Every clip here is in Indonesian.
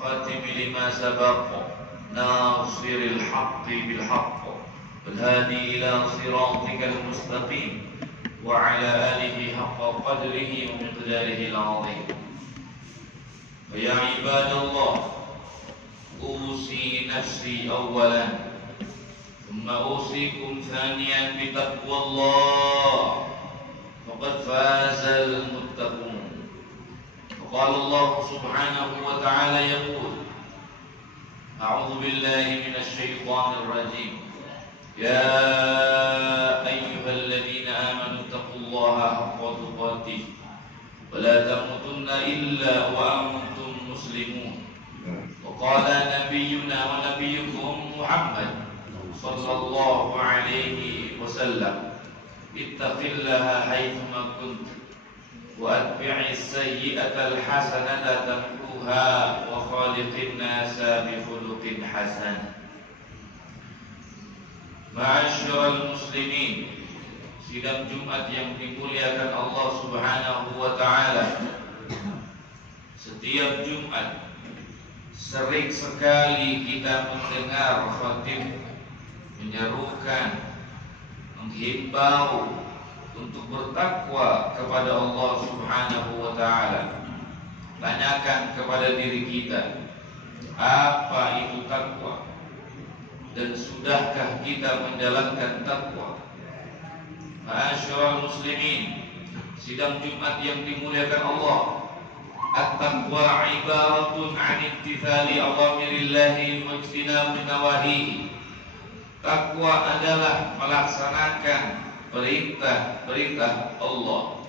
خاتم لما سبق ناصر الحق بالحق والهادي إلى صراطك المستقيم وعلى آله حق قدره ومقداره العظيم. فيا عباد الله، أوصي نفسي أولا ثم أوصيكم ثانيا بتقوى الله، فقد فاز المتقون. وقال الله سبحانه وتعالى يقول: أعوذ بالله من الشيطان الرجيم، يا أيها الذين آمنوا اتقوا الله حق تقاته ولا تموتن إلا وأنتم مسلمون. وقال نبينا ونبيكم محمد صلى الله عليه وسلم: اتق الله حيثما كنت وأتبع السيئة الحسنة تمحوها وخالق الناس بخلق حسن. Ma'asyiral muslimin, sidang Jumat yang dimuliakan Allah Subhanahu wa taala. Setiap Jumat sering sekali kita mendengar khatib menyerukan, menghimbau untuk bertakwa kepada Allah Subhanahu wa taala. Tanyakan kepada diri kita, apa itu takwa? Dan sudahkah kita menjalankan takwa? Ma'asyiral muslimin, sidang Jumat yang dimuliakan Allah, at-taqwa ibaratun 'an imtithali awamirillahi wa ijtinabi nawahihi. Takwa adalah melaksanakan perintah-perintah Allah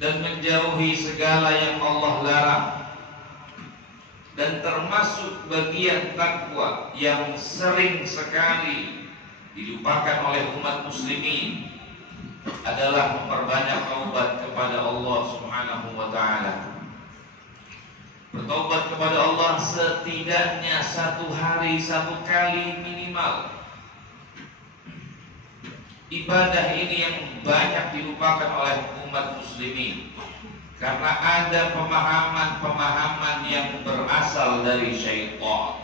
dan menjauhi segala yang Allah larang. Dan termasuk bagian takwa yang sering sekali dilupakan oleh umat muslimin adalah memperbanyak taubat kepada Allah Subhanahu wa taala. Bertobat kepada Allah setidaknya satu hari satu kali minimal. Ibadah ini yang banyak dilupakan oleh umat muslimin karena ada pemahaman-pemahaman yang berasal dari syaitan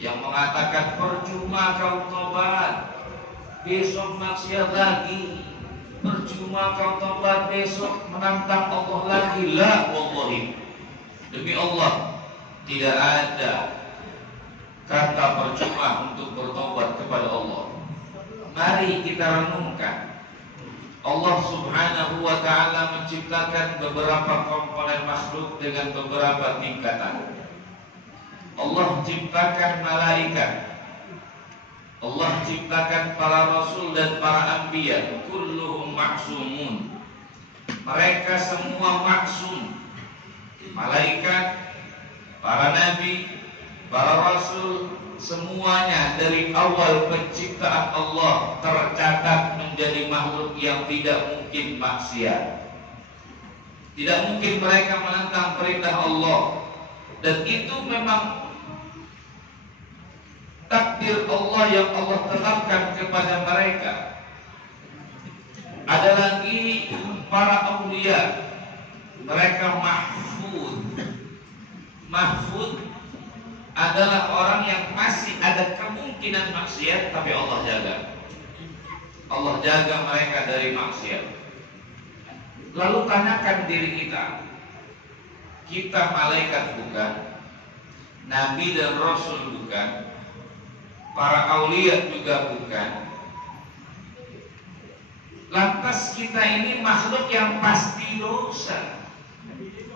yang mengatakan percuma kau tobat, besok maksiat lagi. Percuma kau tobat, besok menantang Allah lagi. La wallahi, demi Allah tidak ada kata percuma untuk bertobat kepada Allah. Mari kita renungkan, Allah Subhanahu wa ta'ala menciptakan beberapa komponen makhluk dengan beberapa tingkatan. Allah ciptakan malaikat, Allah ciptakan para rasul dan para anbiya, kulluhum ma'sumun. Mereka semua maksum. Malaikat, para nabi, para rasul, semuanya dari awal penciptaan Allah tercatat menjadi makhluk yang tidak mungkin maksiat. Tidak mungkin mereka menentang perintah Allah. Dan itu memang takdir Allah yang Allah tetapkan kepada mereka. Ada lagi para aulia, mereka mahfud. Mahfud adalah orang yang masih ada kemungkinan maksiat, tapi Allah jaga. Allah jaga mereka dari maksiat. Lalu tanyakan diri kita, kita malaikat bukan, nabi dan rasul bukan, para aulia juga bukan. Lantas kita ini makhluk yang pasti dosa.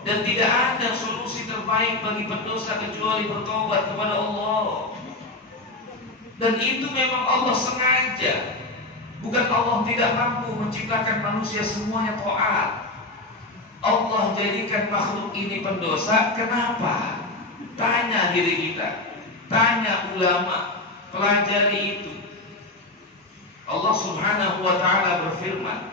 Dan tidak ada solusi terbaik bagi pendosa kecuali bertobat kepada Allah. Dan itu memang Allah sengaja. Bukan Allah tidak mampu menciptakan manusia semuanya taat. Allah jadikan makhluk ini pendosa. Kenapa? Tanya diri kita, tanya ulama, pelajari itu. Allah Subhanahu wa ta'ala berfirman,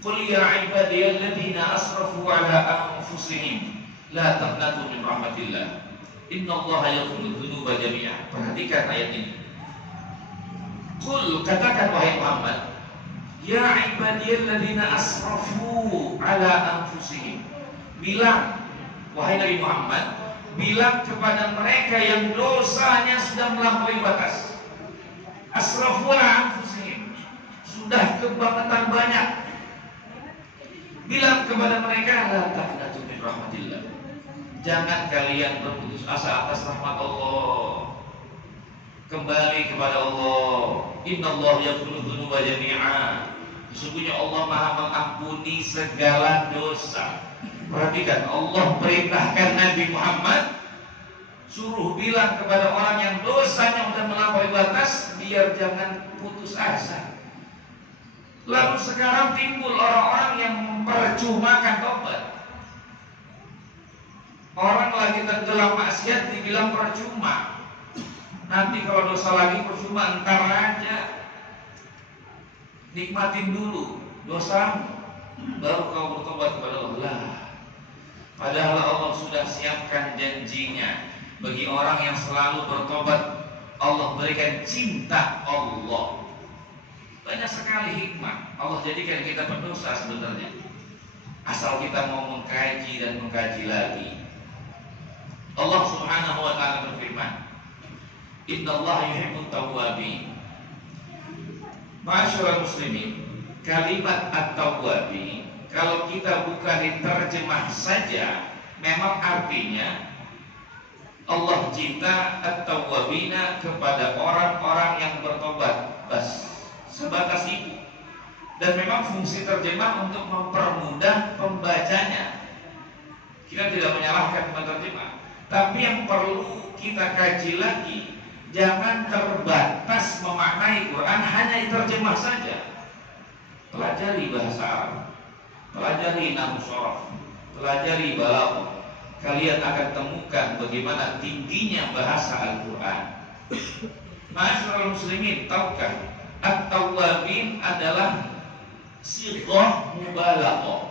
qul ya ibadiyalladzina asrafu ala anfusihim la taqnatu min rahmatillah innallaha yaghfiru dzunuba jami'an. Perhatikan ayat ini. Qul, katakan wahai Muhammad, ya ibadiyalladzina asrafu ala anfusihim, bilang Wahai Nabi Muhammad, bilang kepada mereka yang dosanya sudah melampaui batas, asrafu ala anfusihim, sudah kebangetan banyak, bilang kepada mereka, la taqnatu min rahmatillah, jangan kalian berputus asa atas rahmat Allah. Kembali kepada Allah. Innallaha yaghfiru dzunuba jami'a. Sesungguhnya Allah Maha mengampuni segala dosa. Perhatikan, Allah perintahkan Nabi Muhammad suruh bilang kepada orang yang dosanya sudah melampaui batas, biar jangan putus asa. Lalu sekarang timbul orang-orang yang mempercumakan tobat. Orang lagi tenggelam maksiat dibilang percuma. Nanti kalau dosa lagi percuma, entar aja. Nikmatin dulu dosamu, baru kau bertobat kepada Allah. Padahal Allah sudah siapkan janjinya bagi orang yang selalu bertobat. Allah berikan cinta Allah. Banyak sekali hikmah Allah jadikan kita berdosa sebenarnya, asal kita mau mengkaji dan mengkaji lagi. Allah Subhanahu wa ta'ala berfirman, Innallaha yuhibbut tawwabin. Ma'asyiral muslimin, kalimat at-tawwabin kalau kita buka diterjemah saja, memang artinya Allah cinta at-tawwabina kepada orang-orang yang bertobat. Bas, sebatas itu. Dan memang fungsi terjemah untuk mempermudah pembacanya. Kita tidak menyalahkan penerjemah, tapi yang perlu kita kaji lagi, jangan terbatas memaknai Quran hanya terjemah saja. Pelajari bahasa Arab, pelajari nahwu shorof, pelajari balaghah. Kalian akan temukan bagaimana tingginya bahasa Al-Quran. Ma'asyiral muslimin, tahukah at-tawwabin adalah sighah mubalaghah.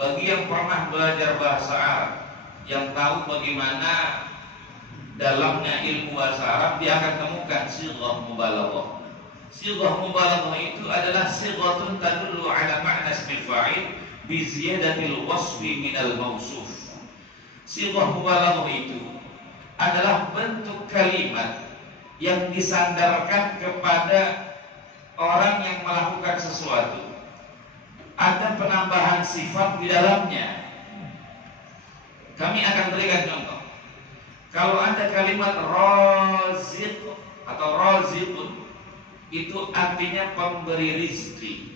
Bagi yang pernah belajar bahasa Arab, yang tahu bagaimana dalamnya ilmu bahasa Arab, dia akan temukan sighah mubalaghah. Sighah mubalaghah itu adalah sighatun tadullu ala ma'na ismil fa'il bi ziyadatil wasfi minal mausuf. Sighah mubalaghah itu adalah bentuk kalimat yang disandarkan kepada orang yang melakukan sesuatu. Ada penambahan sifat di dalamnya. Kami akan berikan contoh. Kalau ada kalimat raziq atau raziqun, itu artinya pemberi rizki.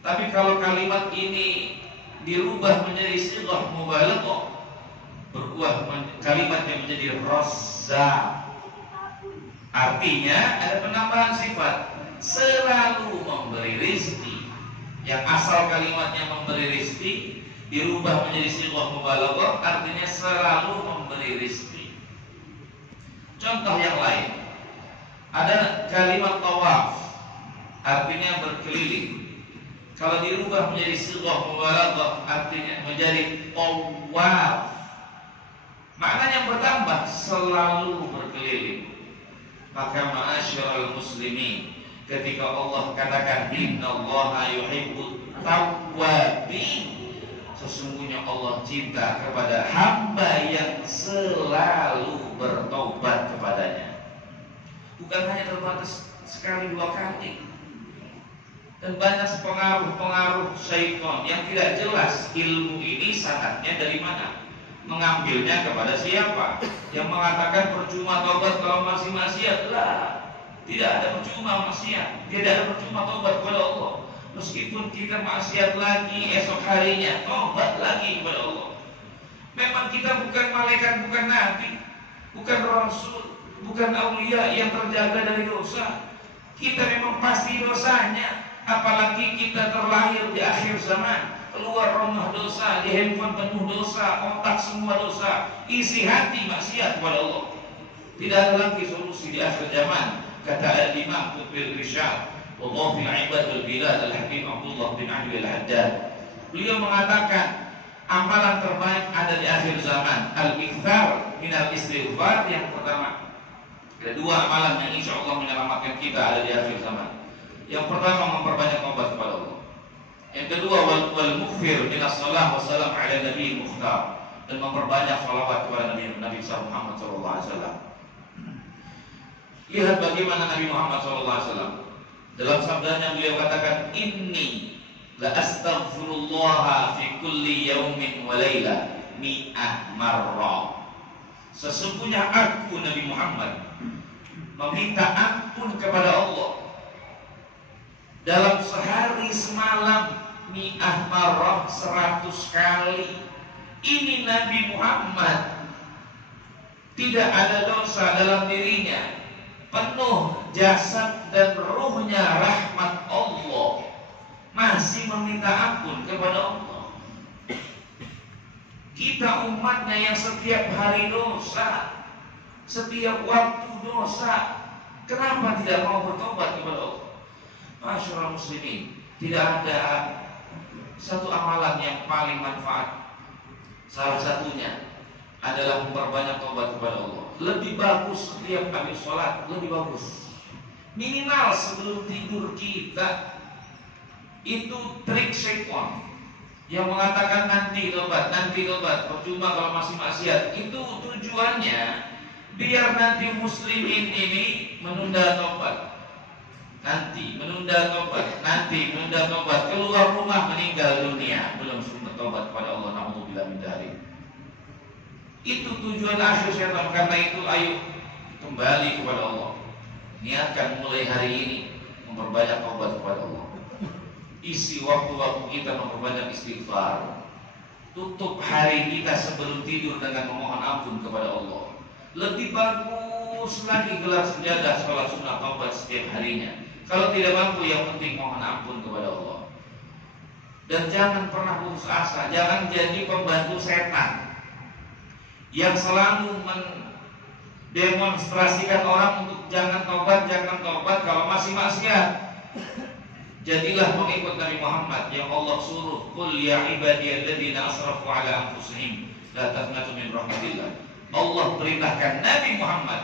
Tapi kalau kalimat ini dirubah menjadi sighah mubalaghah, berubah kalimatnya menjadi razzaq, artinya ada penambahan sifat, selalu memberi rizki. Yang asal kalimatnya memberi rizki dirubah menjadi sighah mubalaghah, artinya selalu memberi rizki. Contoh yang lain, ada kalimat tawaf, artinya berkeliling. Kalau dirubah menjadi sighah mubalaghah, artinya menjadi tawaf, maknanya bertambah, selalu berkeliling. Maka ma'asyiral muslimin, ketika Allah katakan innallaha yuhibbut tawwabin, sesungguhnya Allah cinta kepada hamba yang selalu bertobat kepadanya. Bukan hanya terbatas sekali dua kali. Dan banyak pengaruh-pengaruh syaitan yang tidak jelas ilmu ini sanadnya dari mana, mengambilnya kepada siapa. Yang mengatakan percuma tobat kalau masih maksiat, lah, tidak ada percuma maksiat, tidak ada percuma tobat kepada Allah. Meskipun kita maksiat lagi, esok harinya tobat lagi kepada Allah. Memang kita bukan malaikat, bukan nabi, bukan rasul, bukan aulia yang terjaga dari dosa. Kita memang pasti dosanya. Apalagi kita terlahir di akhir zaman, keluar rumah dosa, di handphone penuh dosa, otak semua dosa, isi hati maksiat kepada Allah. Tidak ada lagi solusi di akhir zaman. Kata Al-Imam Qutbil Rishad, Wadhafi al-ibad wal-bilad Al-Hakim Abdullah bin Ali Al-Haddad, beliau mengatakan amalan terbaik ada di akhir zaman, al-ikthar minal istighfar, yang pertama. Kedua amalan yang insya Allah menyelamatkan kita ada di akhir zaman. Yang pertama, memperbanyak taubat kepada Allah. Yang kedua, wal mukfir minas salah wassalam ala nabi mukhtar, dan memperbanyak sholawat kepada Nabi Muhammad SAW. Lihat bagaimana Nabi Muhammad SAW dalam sabdanya, beliau katakan, inni la astaghfirullah fi kulli yaumin wa laila mi'ah marrah. Sesungguhnya aku Nabi Muhammad meminta ampun kepada Allah dalam sehari semalam mi'ah marrah, 100 kali. Ini Nabi Muhammad tidak ada dosa dalam dirinya, penuh jasad dan ruhnya rahmat Allah, masih meminta ampun kepada Allah. Kita umatnya yang setiap hari dosa, setiap waktu dosa, kenapa tidak mau bertobat kepada Allah? Masyaallah muslimin, tidak ada satu amalan yang paling manfaat. Salah satunya adalah memperbanyak tobat kepada Allah. Lebih bagus setiap habis sholat, lebih bagus. Minimal sebelum tidur kita. Itu trik syaitan yang mengatakan nanti tobat, percuma kalau masih maksiat. Itu tujuannya biar nanti muslimin ini menunda tobat. Menunda tobat, keluar rumah meninggal dunia, belum sempat tobat kepada Allah. Naudzubillah min dzalik. Itu tujuan akhir syaitan. Karena itu ayo kembali kepada Allah. Niatkan mulai hari ini memperbanyak tobat kepada Allah. Isi waktu-waktu kita memperbanyak istighfar. Tutup hari kita sebelum tidur dengan memohon ampun kepada Allah. Lebih bagus lagi gelar sejadah sholat sunnah taubat setiap harinya. Kalau tidak mampu, yang penting mohon ampun kepada Allah. Dan jangan pernah putus asa. Jangan jadi pembantu setan yang selalu mendemonstrasikan orang untuk jangan tobat kalau masih maksiat. Jadilah pengikut Nabi Muhammad yang Allah suruh, qul ya ibadiyalladzina asrafu ala anfusihim la taqnatu min rahmatillah. Allah perintahkan Nabi Muhammad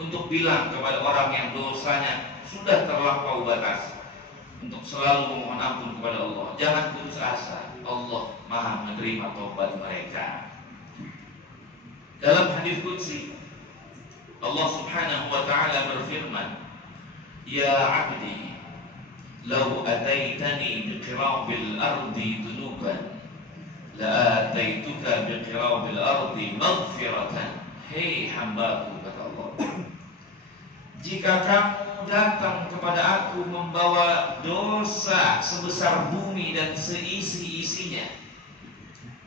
untuk bilang kepada orang yang dosanya sudah terlampau batas, untuk selalu memohon ampun kepada Allah. Jangan putus asa. Allah Maha menerima taubat mereka. Dalam hadis qudsi Allah Subhanahu wa taala berfirman, "Ya 'abdi, law ataitani biqirabil ardi dhunuban, la ataituka biqirabil ardi maghfiratan." Hei hambaku, kata Allah, jika kamu datang kepada aku membawa dosa sebesar bumi dan seisi-isinya,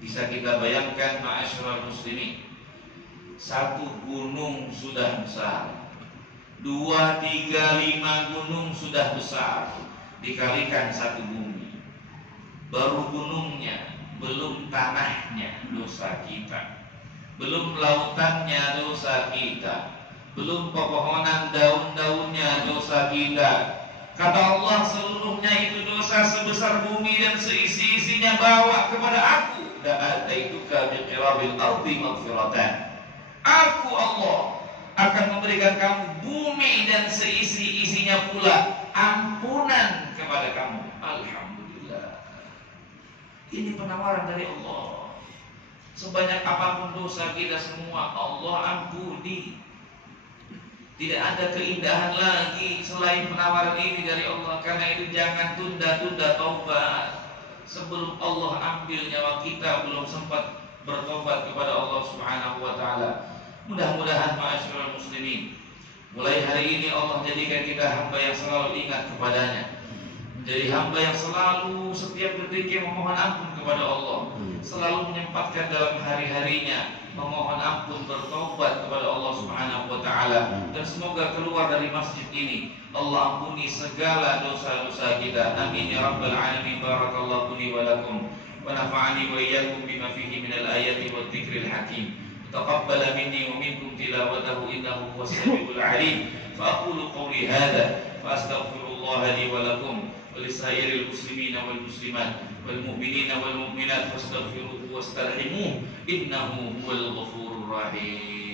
bisa kita bayangkan ma'asyiral muslimin, satu gunung sudah besar, 2, 3, 5 gunung sudah besar, dikalikan satu bumi. Baru gunungnya, belum tanahnya dosa kita, belum lautannya dosa kita, belum pepohonan daun-daunnya dosa kita. Kata Allah, seluruhnya itu dosa sebesar bumi dan seisi-isinya bawa kepada aku. La'ataituka biqirabil ardi maghfiratan. Aku Allah akan memberikan kamu bumi dan seisi-isinya pula ampunan kepada kamu. Alhamdulillah. Ini penawaran dari Allah. Sebanyak apapun dosa kita semua, Allah ampuni. Tidak ada keindahan lagi selain penawaran ini dari Allah. Karena itu jangan tunda-tunda taubat. Sebelum Allah ambil nyawa kita, belum sempat bertobat kepada Allah Subhanahu wa taala. Mudah-mudahan ma'asyiral muslimin, mulai hari ini Allah jadikan kita hamba yang selalu ingat kepadanya, menjadi hamba yang selalu setiap detiknya memohon ampun kepada Allah, selalu menyempatkan dalam hari-harinya memohon ampun, bertobat kepada Allah Subhanahu wa taala. Dan semoga keluar dari masjid ini Allah ampuni segala dosa-dosa kita. Amin ya rabbal alamin. Barakallahu li wa lakum wa nafa'ani wa iyyakum bima fihi minal ayati wa dzikril hakim. Taqabbal minni wa minkum tilawatahu innahu huwas samiul alim. Fa aqulu qawli hadha fa astaghfirullah li wa lakum wa lisairil muslimina wal muslimat wal mu'minina wal mu'minat fastaghfiruhu wastarhimuhu innahu huwal ghafurur rahim.